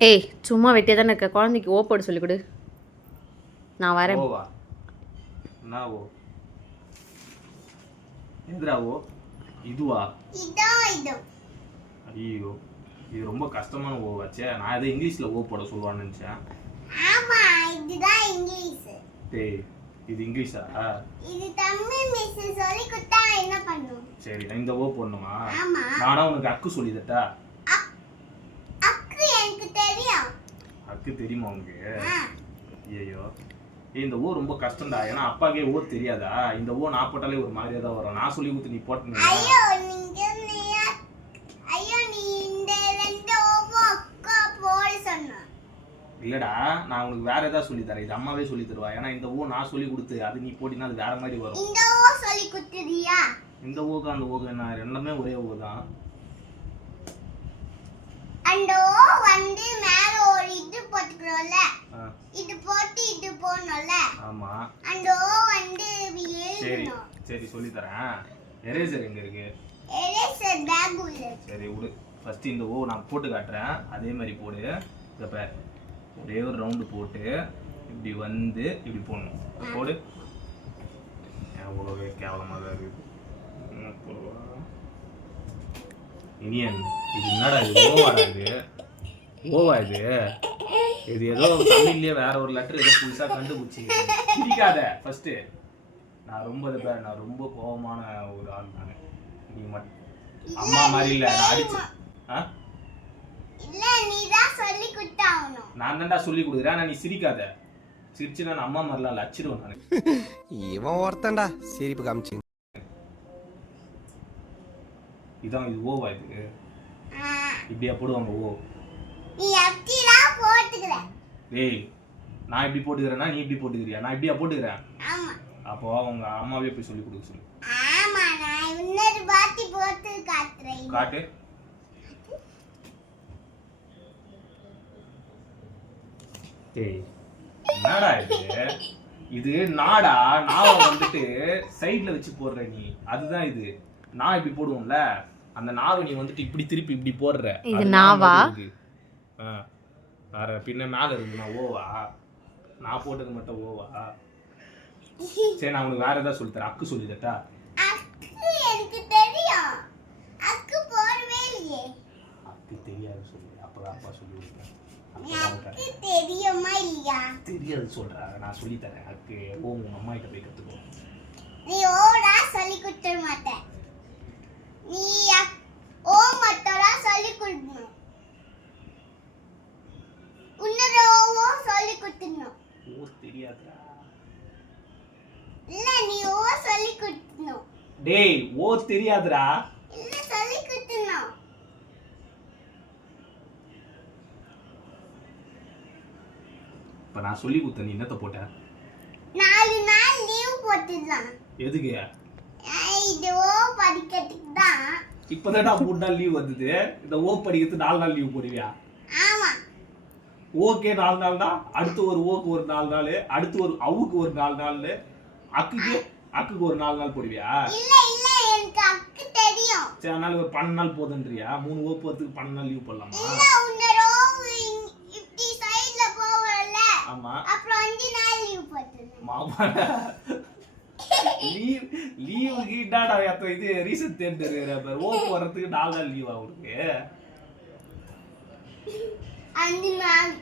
ஏய் சும்மா வெட்டியாக தானே இருக்க? குழந்தைக்கு ஓ போட சொல்லி கொடு. நான் வரேன். ஓவா? என்ன ஓ? எதுடா ஓ? இதுவா? இது ஐயோ இது ரொம்ப கஷ்டமான ஓ வச்சே. நான் எதை இங்கிலீஷ்ல ஓ போட சொல்லுவான்னு நினைச்சேன். ஆமா இதுதான் இங்கிலீஷ். டேய் இது இங்கிலீஷா? இது தமிழ் மிஸ் சொல்லி கொடுத்தா என்ன பண்ணும்? சரி இந்த ஓ போடணுமா? ஆமா. நானா உனக்கு அக்கு சொல்லி தட்டா அக்- அக்கு எனக்கு தெரியும் அக்கு தெரியுமா உனக்கு? ஐயோ இந்த ஓ ரொம்ப கஷ்டம்டா. ஏன்னா அப்பாக்கே ஓ தெரியாதா? இந்த ஓ நான் போட்டாலே ஒரு மாதிரியா தான் வரும். நான் சொல்லி கொடுத்து நீ போட்டீங்க ஐயோ நீங்க நீயா ஐயோ நீ இந்த ரெண்டு ஓவோ அக்கா போட சொன்ன இல்லடா நான் உனக்கு வேற ஏதாவது சொல்லி தரேன். இது அம்மாவே சொல்லி தருவா. ஏன்னா இந்த ஓ நான் சொல்லி கொடுத்து அது நீ போட்டினா அது வேற மாதிரி வரும். இந்த ஓ சொல்லி கொடுத்துறியா இந்த ஓக்கு அந்த ஓக்கு என்ன? ரெண்டுமே ஒரே ஓ தான். அந்த ஓ வந்து மேல ஒரு இது போட்டுக்கிறோம்ல ஆ, இது போட்டு இது போடணும்ல ஆமா அந்த ஓ வந்து இப்படி சரி சொல்லி தரேன் எரேசர் எங்க இருக்கு? எரேசர் பேக் உள்ள சரி விடு. ஃபர்ஸ்ட் இந்த ஓ நான் போட்டு காட்டுறேன். அதே மாதிரி போடு. இதை பாரு. ஒரே ஒரு ரவுண்டு போட்டு இப்படி வந்து இப்படி போடணும். போடு. எவ்வளோ கேவலமாக தான் இருக்குது. இனியன் இது என்னடா இது? ஓவாடா இது? ஓவா இது? இது ஏதோ தமிழ்லயே வேற ஒரு லெட்டர் ஏதோ புதுசா கண்டுபிடிச்சி. சிரிக்காத ஃபர்ஸ்ட் நான் ரொம்ப நான் ரொம்ப கோவமான ஒரு ஆள் நான். நீ மட்டும் அம்மா மாதிரி இல்ல நான் அடிச்சு ஆ? நான் தான்டா சொல்லி கொடுக்குறேன் ஆனா நீ சிரிக்காத. சிரிச்சு நான் அம்மா மாதிரிலாம் லச்சிடுவேன் நான். இவன் ஒருத்தன்டா சிரிப்பு காமிச்சு. இதான் இது ஓவா இது இப்படியா போடுவாங்க ஓ. டேய் நான் இப்படி போட்டுக்கிறேன்னா நீ இப்படி போட்டுக்கிறியா? நான் இப்படியா போட்டுக்கிறேன்? அப்போ அவங்க அம்மாவே போய் சொல்லி கொடுக்க சொல்லு. ஆமா நான் இன்னொரு பாத்தி போட்டு காட்டுறேன். காட்டு. டேய் என்னடா இது? இது நாடா? நாவை வந்துட்டு சைடுல வச்சு போடுற நீ. அதுதான் இது. நான் இப்படி போடுவோம்ல? அந்த நாவை நீ வந்துட்டு இப்படி திருப்பி இப்படி போடுற. இது நாவா? வேற பின்ன மேல இருக்கு. நான் ஓவா? நான் போட்டது மட்டும் ஓவா? சரி நான் உனக்கு வேற ஏதாவது சொல்லி தரேன். அக்கு சொல்லி தட்டா அக்கு எனக்கு தெரியும். அக்கு போடவே இல்லையே. அக்கு தெரியாது சொல்லு. அப்பதான் அப்பா சொல்லி correct. அக்கு தெரியுமா இல்லையா? தெரியாது சொல்றா. நான் சொல்லி தரேன். அக்கு ஓ உங்க அம்மா கிட்ட போய் கத்துக்கோ. நீ ஓடா சொல்லி கொடுத்த மாட்ட நீ ஓ மட்டும்டா சொல்லி கொடுக்கணும். இன்னொரு ஓவோ சொல்லி கொடுத்துடணும். ஓ தெரியாதுடா. இல்ல நீ ஓ சொல்லி கொடுத்துடணும் டேய் ஓ தெரியாதுடா. இல்ல சொல்லி கொடுத்துடணும் இப்ப நான் சொல்லி கொடுத்தேன் நீ என்னத்த போட்ட? நாலு நாள் லீவ் போட்டுடலாம். எதுக்கு? இது ஓ படிக்கிறதுக்கு தான். இப்பதான்டா மூணு நாள் லீவ் வந்தது. இந்த ஓ படிக்கிறதுக்கு நாலு நாள் லீவ் போடுவியா? ஆமா. ஓகே நாலு நாள் தான் அடுத்து ஒரு ஓக்கு ஒரு நாலு நாள் அடுத்து ஒரு அவுக்கு ஒரு நாலு நாள் அக்குக்கு அக்குக்கு ஒரு நாலு நாள் போடுவியா? சரி அதனால ஒரு பன்னெண்டு நாள் போதுன்றியா? மூணு ஓ போறதுக்கு பன்னெண்டு நாள் லீவ் போடலாமா? ஆமா. அப்புறம் அஞ்சு நாள் லீவ் மாமா. லீவ் லீவுக்கு இன்னாடா எத்த இது ரீசன் தேர்ந்தெடுக்கிற ஓ போறதுக்கு நாலு நாள் லீவ் அஞ்சு நாள்.